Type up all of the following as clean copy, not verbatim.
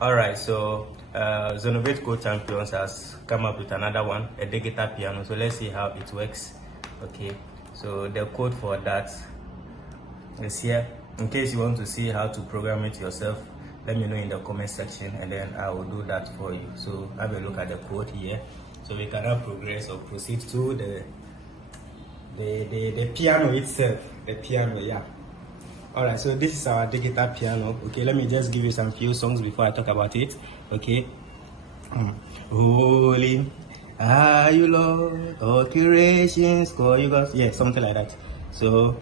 Alright, so Zonovate Code Champions has come up with another one, a digital piano. So let's see how it works. Okay, so the code for that is here. In case you want to see how to program it yourself, let me know in the comment section and then I will do that for you. So have a look at the code here. So we can now progress or proceed to the piano itself. The piano, yeah. Alright, so this is our digital piano. Okay, let me just give you some few songs before I talk about it. Okay. Holy are you, Lord, all creations call you God. Yeah, something like that. So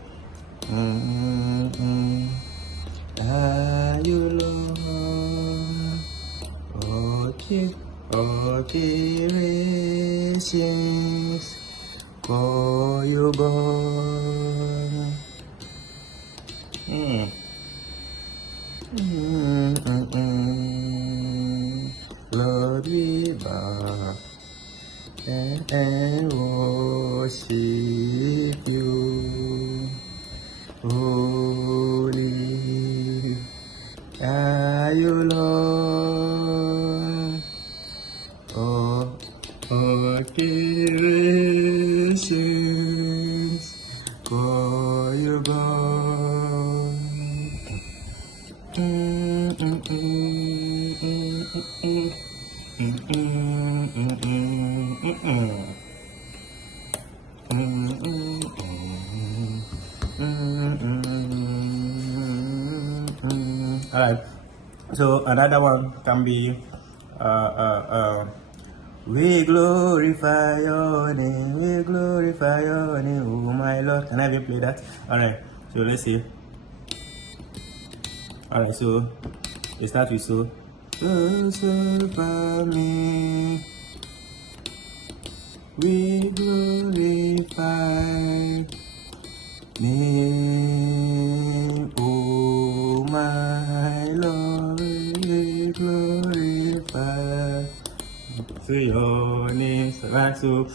are you, Lord, all creations call you God. Lord, we bow and worship you. Holy are you, Lord. All creations call you God. Alright, so another one can be we glorify your name, we glorify your name, oh my Lord. Can I even play that? Alright, so let's see. Alright, so it starts with so for me, we glorify name, oh my Lord, we glorify your name. Right, so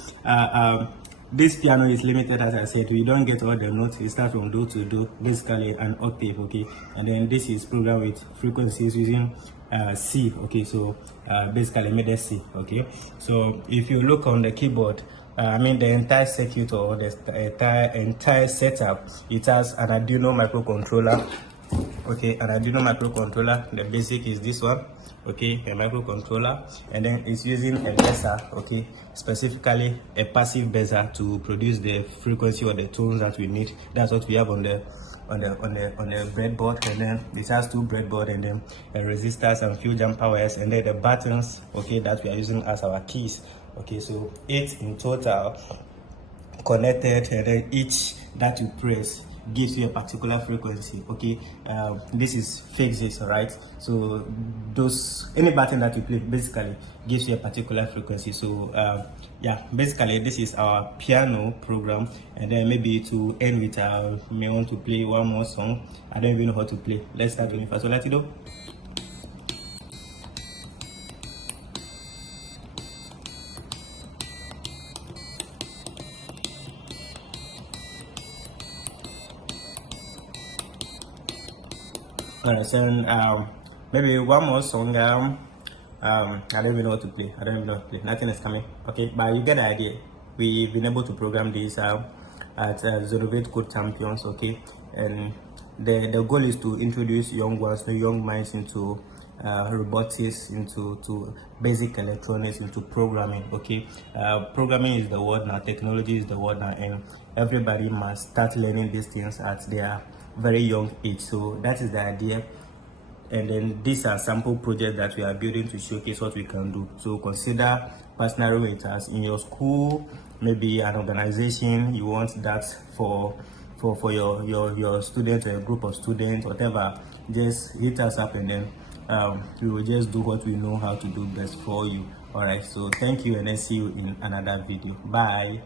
this piano is limited, as I said. We don't get all the notes. It starts from do to do, basically an octave. Okay, and then this is programmed with frequencies using C. Okay, so basically major C. Okay, so if you look on the keyboard, I mean the entire circuit or the entire setup, it has an Arduino microcontroller. Okay, an Arduino microcontroller. The basic is this one. Okay, a microcontroller, and then it's using a buzzer. Okay, specifically a passive buzzer to produce the frequency or the tones that we need. That's what we have on the breadboard, and then it has two breadboard and then resistors and few jumper wires, and then the buttons. Okay, that we are using as our keys. Okay, so 8 in total connected, and then each that you press gives you a particular frequency. Okay, this is phases, right? So those, any button that you play basically gives you a particular frequency. So yeah, basically this is our piano program, and then maybe to end with may want to play one more song. I don't even know how to play. Let's start with it first. So let's do. So maybe one more song. I don't even know what to play. I don't even know what to play. Nothing is coming. Okay, but you get the idea. We've been able to program this at Zonovate Code Champions. Okay, and the goal is to introduce young ones, the young minds into robotics, into basic electronics, into programming. Okay, programming is the word now, technology is the word now, and everybody must start learning these things at their very young age. So that is the idea, and then these are sample projects that we are building to showcase what we can do. So consider partnering with us in your school, maybe an organization. You want that for your students or a group of students, whatever. Just hit us up, and then we will just do what we know how to do best for you. All right, so thank you, and then see you in another video. Bye.